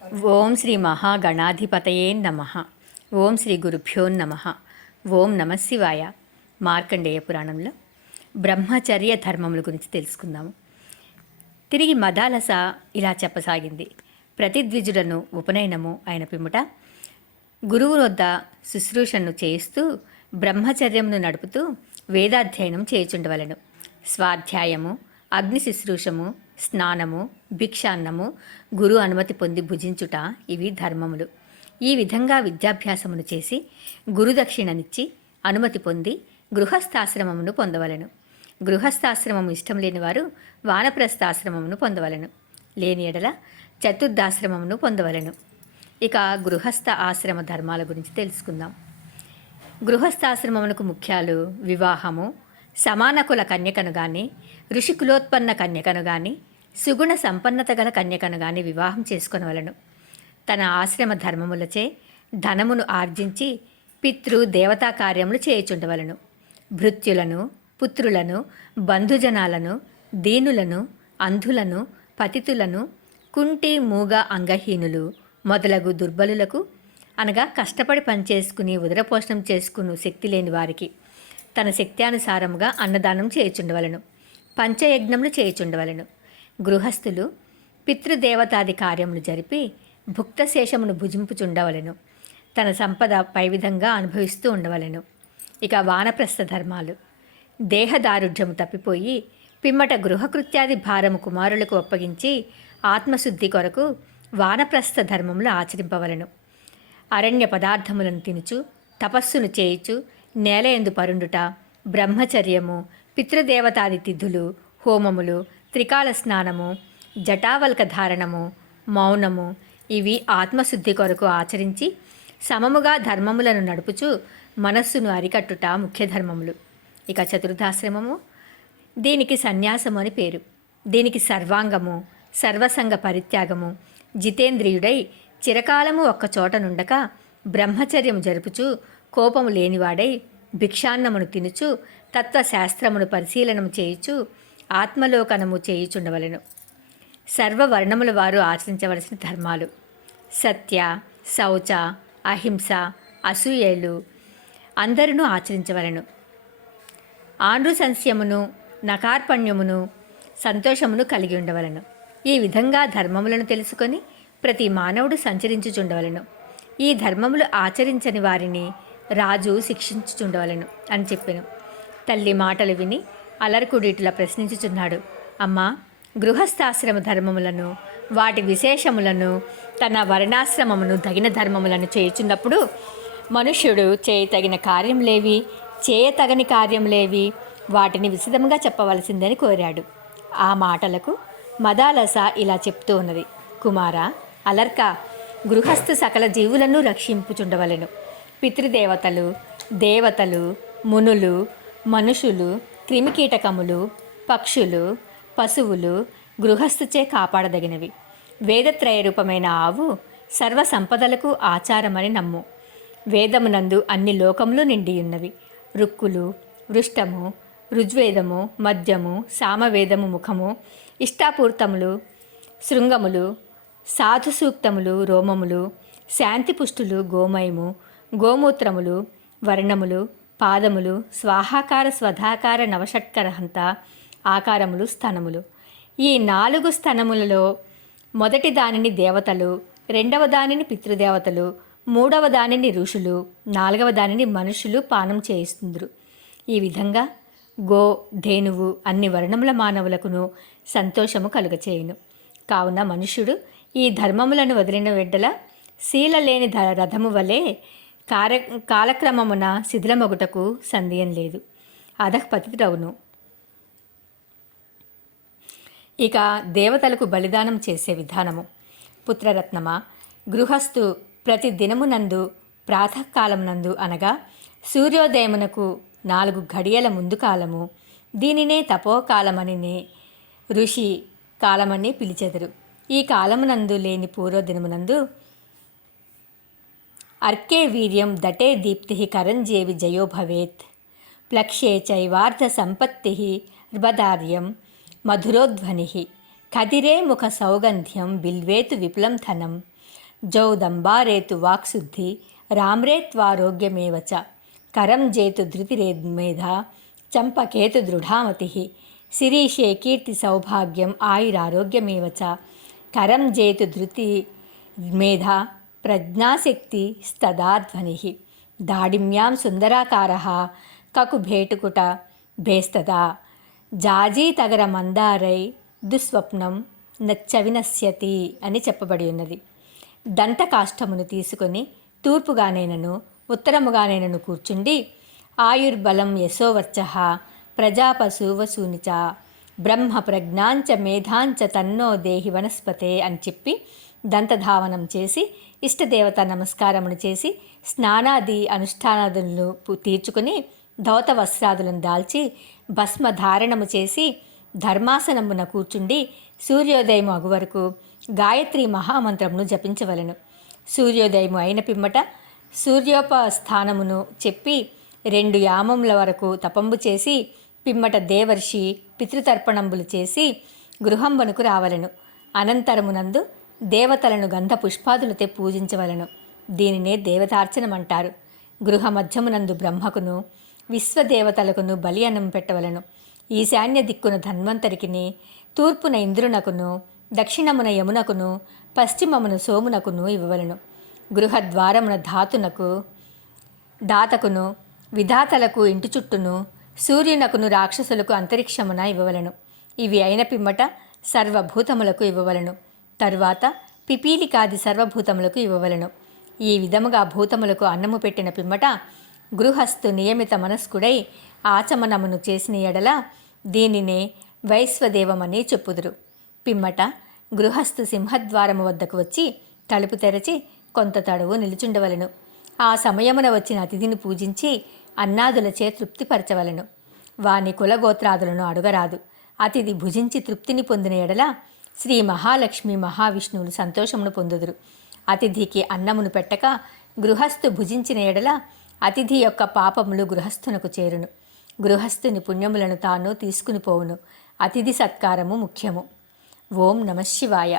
ఓం శ్రీ మహాగణాధిపతయే నమ. ఓం శ్రీ గురుభ్యో నమ. ఓం నమ శివాయ. మార్కండేయ పురాణంలో బ్రహ్మచర్య ధర్మముల గురించి తెలుసుకుందాము. తిరిగి మదాలస ఇలా చెప్పసాగింది. ప్రతిద్విజుడను ఉపనయనము అయిన పిమ్మట గురువు వద్ద శుశ్రూషను చేయిస్తూ బ్రహ్మచర్యమును నడుపుతూ వేదాధ్యయనం చేయుచుండవలెను. స్వాధ్యాయము, అగ్ని శుశ్రూషము, స్నానము, భిక్షాన్నము, గురు అనుమతి పొంది భుజించుట ఇవి ధర్మములు. ఈ విధంగా విద్యాభ్యాసమును చేసి గురుదక్షిణనిచ్చి అనుమతి పొంది గృహస్థాశ్రమమును పొందవలెను. గృహస్థాశ్రమము ఇష్టం లేని వారు వానప్రస్థాశ్రమమును పొందవలెను. లేని ఎడల చతుర్థాశ్రమమును పొందవలెను. ఇక గృహస్థ ఆశ్రమ ధర్మాల గురించి తెలుసుకుందాం. గృహస్థాశ్రమమునకు ముఖ్యాలు వివాహము, సమాన కుల కన్యకను గాని, ఋషికులోత్పన్న కన్యకను గాని, సుగుణ సంపన్నత గల కన్యకను గాని వివాహం చేసుకొనవలను. తన ఆశ్రమ ధర్మములచే ధనమును ఆర్జించి పితృ దేవతా కార్యములు చేయుచుండవలను. భృత్యులను, పుత్రులను, బంధుజనాలను, దీనులను, అంధులను, పతితులను, కుంటి మూగ అంగహీనులు మొదలగు దుర్బలులకు, అనగా కష్టపడి పనిచేసుకుని ఉదరపోషణం చేసుకుని శక్తి లేని వారికి తన శక్త్యానుసారముగా అన్నదానం చేయుచుండవలను. పంచయజ్ఞములు చేయుచుండవలను. గృహస్థులు పితృదేవతాది కార్యములు జరిపి భుక్తశేషమును భుజింపుచుండవలెను. తన సంపద పై విధంగా అనుభవిస్తూ ఉండవలెను. ఇక వానప్రస్థ ధర్మాలు. దేహదారుఢ్యము తప్పిపోయి పిమ్మట గృహకృత్యాది భారము కుమారులకు అప్పగించి ఆత్మశుద్ధి కొరకు వానప్రస్థ ధర్మములు ఆచరింపవలను. అరణ్య పదార్థములను తినుచు తపస్సును చేయుచు నేల ఎందు పరుండుట, బ్రహ్మచర్యము, పితృదేవతాది తిథులు, హోమములు, త్రికాల స్నానము, జటావల్క ధారణము, మౌనము ఇవి ఆత్మశుద్ధి కొరకు ఆచరించి సమముగా ధర్మములను నడుపుచు మనస్సును అరికట్టుట ముఖ్య ధర్మములు. ఇక చతుర్థాశ్రమము. దీనికి సన్యాసము అని పేరు. దీనికి సర్వాంగము, సర్వసంగ పరిత్యాగము, జితేంద్రియుడై చిరకాలము ఒక్కచోట నుండక బ్రహ్మచర్యము జరుపుచు కోపము లేనివాడై భిక్షాన్నమును తినుచు తత్వశాస్త్రమును పరిశీలనము చేయుచు ఆత్మలోకనము చేయుచుండవలెను. సర్వవర్ణముల వారు ఆచరించవలసిన ధర్మాలు. సత్య, శౌచ, అహింస, అసూయలు అందరూ ఆచరించవలెను. ఆనృశంస్యమును, నకార్పణ్యమును, సంతోషమును కలిగి ఉండవలను. ఈ విధంగా ధర్మములను తెలుసుకొని ప్రతి మానవుడు సంచరించుచుండవలను. ఈ ధర్మములు ఆచరించని వారిని రాజు శిక్షించుచుండవలను అని చెప్పెను. తల్లి మాటలు విని అలర్కుడిట్లా ప్రశ్నించుచున్నాడు. అమ్మా, గృహస్థాశ్రమ ధర్మములను, వాటి విశేషములను, తన వర్ణాశ్రమమును తగిన ధర్మములను చేయుచున్నప్పుడు మనుష్యుడు చేయతగిన కార్యములేవి, చేయతగని కార్యములేవి, వాటిని విశదముగా చెప్పవలసిందని కోరాడు. ఆ మాటలకు మదాలస ఇలా చెప్తూ ఉన్నది. కుమారా, అలర్క, గృహస్థ సకల జీవులను రక్షింపుచుండవలెను. పితృదేవతలు, దేవతలు, మునులు, మనుషులు, క్రిమికీటకములు, పక్షులు, పశువులు గృహస్థుచే కాపాడదగినవి. వేదత్రయ రూపమైన ఆవు సర్వ సంపదలకు ఆచారమని నమ్ము. వేదమునందు అన్ని లోకములు నిండియున్నవి. రుక్కులు, వృష్టము, ఋగ్వేదము, మద్యము, సామవేదము ముఖము, ఇష్టాపూర్తములు, శృంగములు, సాధు సూక్తములు, రోమములు, శాంతిపుష్టులు, గోమయము, గోమూత్రములు, వర్ణములు, పాదములు, స్వాహాకార స్వధాకార నవషట్కరహంత ఆకారములు, స్థనములు. ఈ 4 స్థనములలో మొదటి దానిని దేవతలు, రెండవ దానిని పితృదేవతలు, మూడవ దానిని ఋషులు, 4వ దానిని మనుషులు పానం చేయిస్తుందురు. ఈ విధంగా గో, ధేనువు అన్ని వర్ణముల మానవులకును సంతోషము కలుగచేయును. కావున మనుష్యుడు ఈ ధర్మములను వదిలిన వెడ్డల శీల లేని రథము వలె కాలక్రమమున శిథిలమొగుటకు సందేహం లేదు, అధఃపతితుడవును. ఇక దేవతలకు బలిదానం చేసే విధానము. పుత్రరత్నమా, గృహస్థు ప్రతి దినమునందు ప్రాతకాలమునందు అనగా సూర్యోదయమునకు 4 ఘడియల ముందు కాలము, దీనినే తపోకాలమని ఋషి కాలమని పిలిచెదరు. ఈ కాలమునందు లేని పూర్వదినమునందు అర్కే వీర్యం దటే దీప్తి కరంజేవి జయో భవేత్, ప్లక్ష్యే చైవార్ధ సంపత్తి ర్బదార్యం మధురోధ్వని, కదిరే ముఖ సౌగంధ్యం బిల్వేతు విపులం ధనం, జౌదంబారేతు వాక్శుద్ధి రామ్రేత్వారోగ్యమేవ చ కరం జేతు ధృతిరేద్మేధ చంపకేతు దృఢామతి శిరీషే కీర్తి సౌభాగ్యం ఆయురారోగ్యమేవ చ కరం జేతు ధృతి మేధ ప్రజ్ఞాశక్తి స్తదాధ్వని దాడిమ్యాం సుందరాకార కకుభేటుకుట భేస్తదా జాజీతగర మందారై దుస్వప్నం నచ్చవినశ్యతి అని చెప్పబడి ఉన్నది. దంతకాష్టమును తీసుకొని తూర్పుగానైనను ఉత్తరముగానైనను కూర్చుండి ఆయుర్బలం యశోవర్చ ప్రజాపశువసూనిచ బ్రహ్మ ప్రజ్ఞాంచ మేధాంచ తన్నో దేహి వనస్పతే అని చెప్పి దంతధావనం చేసి ఇష్టదేవత నమస్కారమును చేసి స్నానాది అనుష్ఠానాదులను తీర్చుకుని ధౌత వస్త్రాదులను దాల్చి భస్మధారణము చేసి ధర్మాసనమున కూర్చుండి సూర్యోదయము అగు వరకు గాయత్రి మహామంత్రమును జపించవలను. సూర్యోదయము అయిన పిమ్మట సూర్యోపస్థానమును చెప్పి 2 యామముల వరకు తపంబు చేసి పిమ్మట దేవర్షి పితృతర్పణంబులు చేసి గృహంబనుకు రావలను. అనంతరమునందు దేవతలను గంధ పుష్పాదులతో పూజించవలను. దీనినే దేవతార్చనమంటారు. గృహ మధ్యమునందు బ్రహ్మకును విశ్వదేవతలకును బలి అన్నం పెట్టవలను. ఈశాన్య దిక్కున ధన్వంతరికిని, తూర్పున ఇంద్రునకును, దక్షిణమున యమునకును, పశ్చిమమున సోమునకును ఇవ్వవలను. గృహద్వారమున దాతకును, విధాతలకు ఇంటి చుట్టూను, సూర్యునకును రాక్షసులకు అంతరిక్షమున ఇవ్వవలను. ఇవి అయిన పిమ్మట సర్వభూతములకు ఇవ్వవలను. తరువాత పిపీలికాది సర్వభూతములకు ఇవ్వవలను. ఈ విధముగా భూతములకు అన్నము పెట్టిన పిమ్మట గృహస్థు నియమిత మనస్కుడై ఆచమనమును చేసిన ఎడల దీనినే వైశ్వదేవమని చెప్పుదురు. పిమ్మట గృహస్థు సింహద్వారము వద్దకు వచ్చి తలుపు తెరచి కొంత తడువు నిలుచుండవలను. ఆ సమయమున వచ్చిన అతిథిని పూజించి అన్నాదులచే తృప్తిపరచవలను. వాని కులగోత్రాదులను అడుగరాదు. అతిథి భుజించి తృప్తిని పొందిన ఎడల శ్రీ మహాలక్ష్మి మహావిష్ణువులు సంతోషమును పొందుదురు. అతిథికి అన్నమును పెట్టక గృహస్థు భుజించిన ఎడల అతిథి యొక్క పాపములు గృహస్థునకు చేరును. గృహస్థుని పుణ్యములను తాను తీసుకుని పోవును. అతిథి సత్కారము ముఖ్యము. ఓం నమః శివాయ.